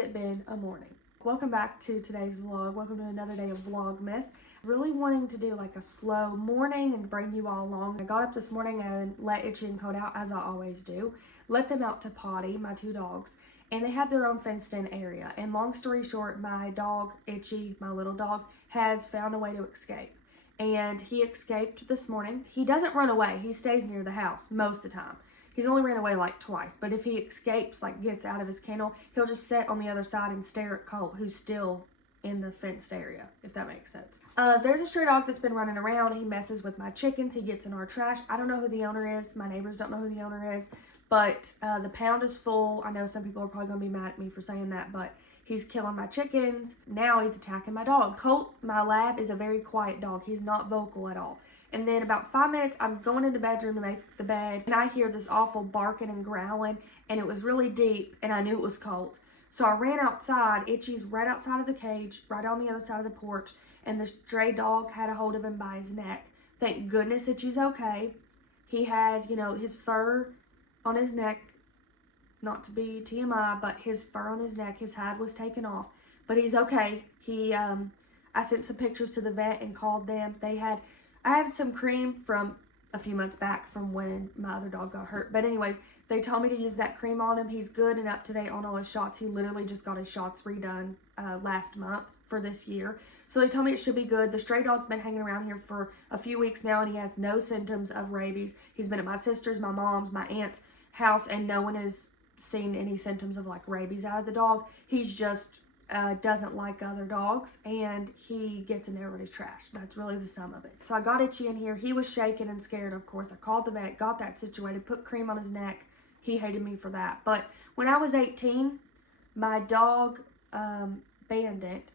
it been a morning? Welcome back to today's vlog. Welcome to another day of Vlogmas. Really wanting to do like a slow morning and bring you all along. I got up this morning and let Itchy and Code out, as I always do. Let them out to potty, my two dogs, and they have their own fenced in area. And long story short, my dog, Itchy, my little dog, has found a way to escape. And he escaped this morning. He doesn't run away. He stays near the house most of the time. He's only ran away like twice, but if he escapes, like gets out of his kennel, he'll just sit on the other side and stare at Colt, who's still in the fenced area, if that makes sense. There's a stray dog that's been running around. He messes with my chickens. He gets in our trash. I don't know who the owner is. My neighbors don't know who the owner is, but the pound is full. I know some people are probably going to be mad at me for saying that, but he's killing my chickens. Now he's attacking my dogs. Colt, my lab, is a very quiet dog. He's not vocal at all. And then about 5 minutes, I'm going in the bedroom to make the bed, and I hear this awful barking and growling, and it was really deep, and I knew it was Colt. So I ran outside. Itchy's right outside of the cage, right on the other side of the porch, and the stray dog had a hold of him by his neck. Thank goodness Itchy's okay. He has, you know, his fur on his neck, not to be TMI, but his fur on his neck, his hide was taken off, but he's okay. I sent some pictures to the vet and called them. I had some cream from a few months back from when my other dog got hurt. But anyways, they told me to use that cream on him. He's good and up to date on all his shots. He literally just got his shots redone last month for this year. So they told me it should be good. The stray dog's been hanging around here for a few weeks now, and he has no symptoms of rabies. He's been at my sister's, my mom's, my aunt's house, and no one has seen any symptoms of like rabies out of the dog. He's just doesn't like other dogs, and he gets in everybody's trash. That's really the sum of it. So I got Itchy in here. He was shaking and scared, of course. I called the vet, got that situated, put cream on his neck. He hated me for that. But when I was 18, my dog, Bandit,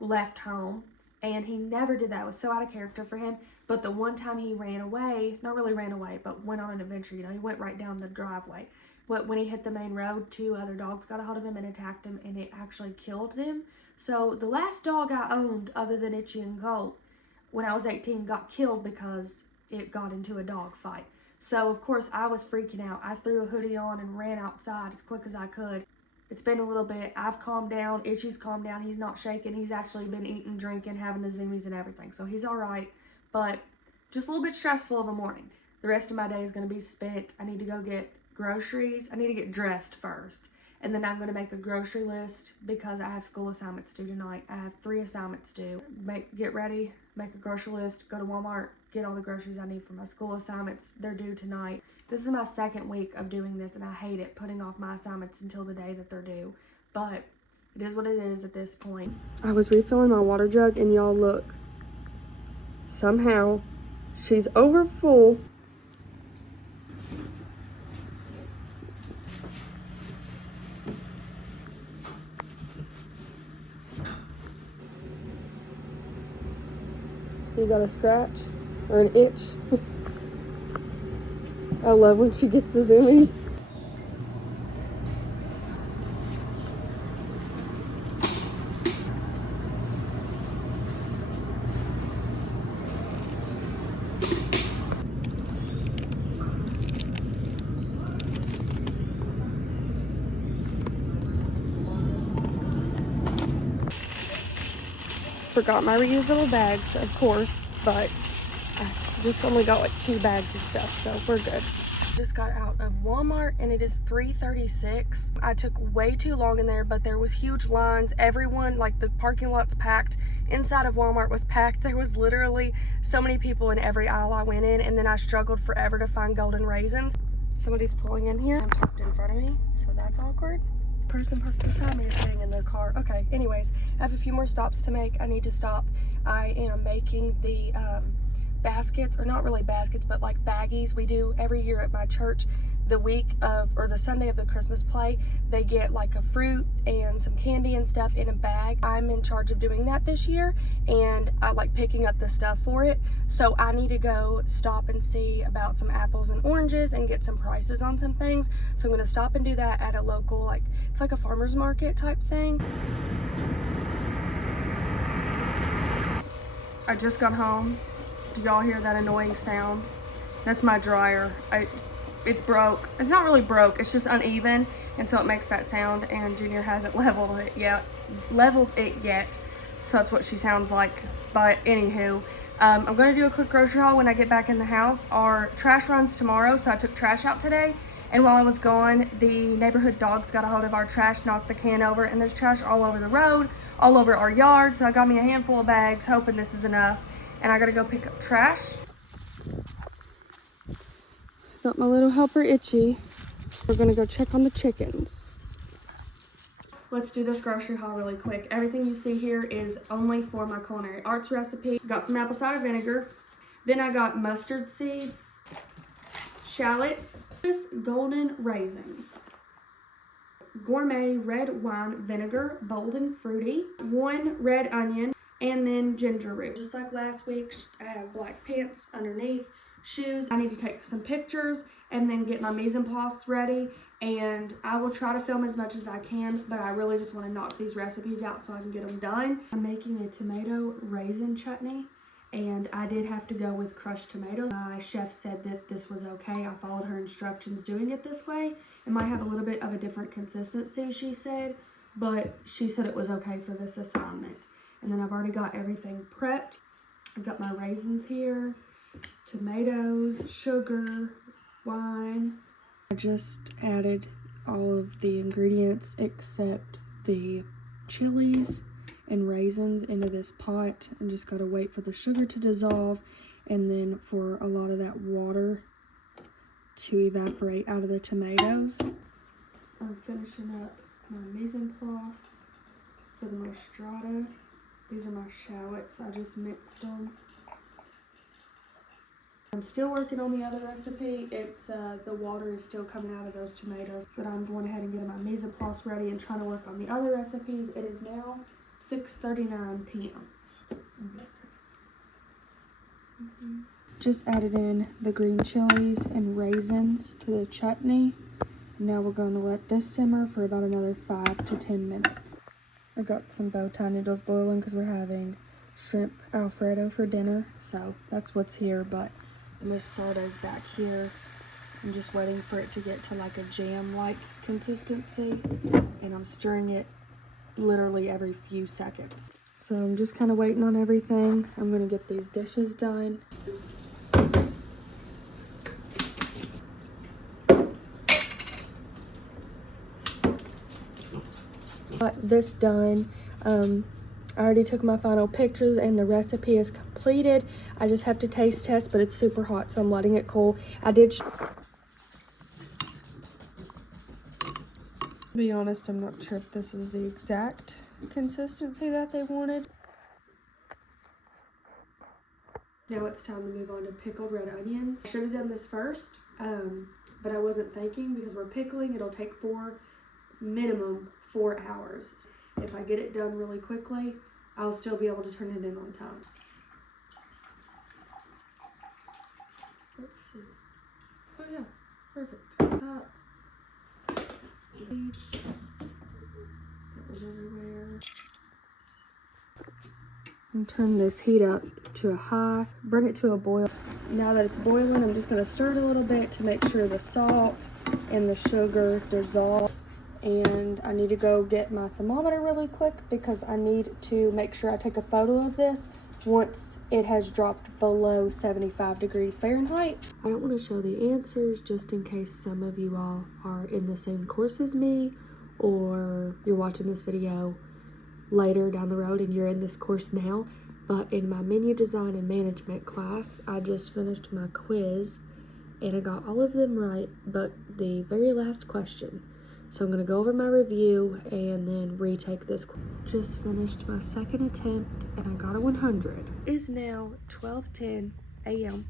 left home, and he never did that. It was so out of character for him. But the one time he ran away, not really ran away, but went on an adventure, you know, he went right down the driveway. But when he hit the main road, two other dogs got a hold of him and attacked him, and it actually killed him. So the last dog I owned, other than Itchy and Colt, when I was 18, got killed because it got into a dog fight. So of course I was freaking out. I threw a hoodie on and ran outside as quick as I could. It's been a little bit. I've calmed down. Itchy's calmed down. He's not shaking. He's actually been eating, drinking, having the zoomies and everything. So he's all right, but just a little bit stressful of a morning. The rest of my day is going to be spent. I need to go get groceries. I need to get dressed first, and then I'm going to make a grocery list because I have school assignments due tonight. I have 3 assignments due. Get ready, make a grocery list, go to Walmart, get all the groceries I need for my school assignments. They're due tonight. This is my 2nd week of doing this, and I hate it, putting off my assignments until the day that they're due, but it is what it is at this point. I was refilling my water jug, and y'all look, somehow she's over full. You got a scratch or an itch? I love when she gets the zoomies. Forgot my reusable bags, of course, but I just only got like 2 bags of stuff, so we're good. Just got out of Walmart, and it is 3:36. I took way too long in there, but there was huge lines. Everyone, like the parking lot's packed. Inside of Walmart was packed. There was literally so many people in every aisle I went in, and then I struggled forever to find golden raisins. Somebody's pulling in here and parked in front of me, so that's awkward. Person parked beside me is getting in their car. Okay, anyways, I have a few more stops to make. I need to stop. I am making the baskets, or not really baskets, but like baggies we do every year at my church. The week of, or the Sunday of the Christmas play, they get like a fruit and some candy and stuff in a bag. I'm in charge of doing that this year, and I like picking up the stuff for it. So I need to go stop and see about some apples and oranges and get some prices on some things. So I'm gonna stop and do that at a local, like, it's like a farmer's market type thing. I just got home. Do y'all hear that annoying sound? That's my dryer. it's broke. It's not really broke, it's just uneven, and so it makes that sound, and Junior hasn't leveled it yet, so that's what she sounds like. But anywho, I'm gonna do a quick grocery haul when I get back in the house. Our trash runs tomorrow, so I took trash out today, and while I was gone, the neighborhood dogs got a hold of our trash, knocked the can over, and there's trash all over the road, all over our yard, so I got me a handful of bags, hoping this is enough, and I gotta go pick up trash. Got my little helper Itchy. We're gonna go check on the chickens. Let's do this grocery haul really quick. Everything you see here is only for my culinary arts recipe. Got some apple cider vinegar. Then I got mustard seeds, shallots, golden raisins, gourmet red wine vinegar, bold and fruity, 1 red onion, and then ginger root. Just like last week, I have black pants underneath, shoes. I need to take some pictures and then get my mise en place ready, and I will try to film as much as I can, but I really just want to knock these recipes out so I can get them done. I'm making a tomato raisin chutney, and I did have to go with crushed tomatoes. My chef said that this was okay. I followed her instructions doing it this way. It might have a little bit of a different consistency, she said, but she said it was okay for this assignment. And then I've already got everything prepped. I've got my raisins here, tomatoes, sugar, wine. I just added all of the ingredients except the chilies and raisins into this pot, and just gotta wait for the sugar to dissolve and then for a lot of that water to evaporate out of the tomatoes. I'm finishing up my mise en place for the mostrata. These are my shallots. I just minced them. I'm still working on the other recipe. It's the water is still coming out of those tomatoes, but I'm going ahead and getting my mise en place ready and trying to work on the other recipes. It is now 6:39 p.m. Just added in the green chilies and raisins to the chutney. Now we're going to let this simmer for about another 5 to 10 minutes. I got some bow tie noodles boiling because we're having shrimp Alfredo for dinner, so that's what's here. But the mostarda is back here. I'm just waiting for it to get to like a jam-like consistency, and I'm stirring it literally every few seconds. So I'm just kind of waiting on everything. I'm gonna get these dishes done. Got this done. I already took my final pictures and the recipe is completed. I just have to taste test, but it's super hot, so I'm letting it cool. To be honest, I'm not sure if this is the exact consistency that they wanted. Now it's time to move on to pickled red onions. I should have done this first, but I wasn't thinking because we're pickling. It'll take minimum 4 hours. If I get it done really quickly, I'll still be able to turn it in on time. Let's see. Oh yeah, perfect. That was everywhere. And turn this heat up to a high. Bring it to a boil. Now that it's boiling, I'm just going to stir it a little bit to make sure the salt and the sugar dissolve. And I need to go get my thermometer really quick because I need to make sure I take a photo of this once it has dropped below 75 degrees Fahrenheit. I don't want to show the answers just in case some of you all are in the same course as me, or you're watching this video later down the road and you're in this course now. But in my menu design and management class, I just finished my quiz and I got all of them right but the very last question. So I'm going to go over my review and then retake this. Just finished my second attempt and I got a 100. It is now 12:10 a.m.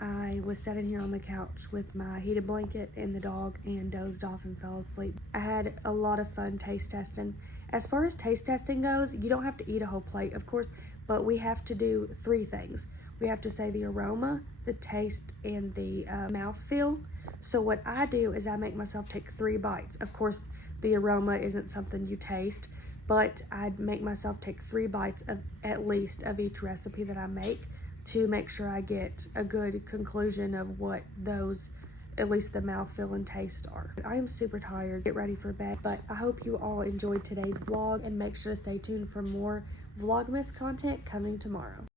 I was sitting here on the couch with my heated blanket and the dog and dozed off and fell asleep. I had a lot of fun taste testing. As far as taste testing goes, you don't have to eat a whole plate, of course, but we have to do 3 things. We have to say the aroma, the taste, and the mouthfeel. So what I do is I make myself take 3 bites. Of course, the aroma isn't something you taste, but I'd make myself take 3 bites of at least of each recipe that I make to make sure I get a good conclusion of what those at least the mouthfeel and taste are. I am super tired, get ready for bed, but I hope you all enjoyed today's vlog and make sure to stay tuned for more Vlogmas content coming tomorrow.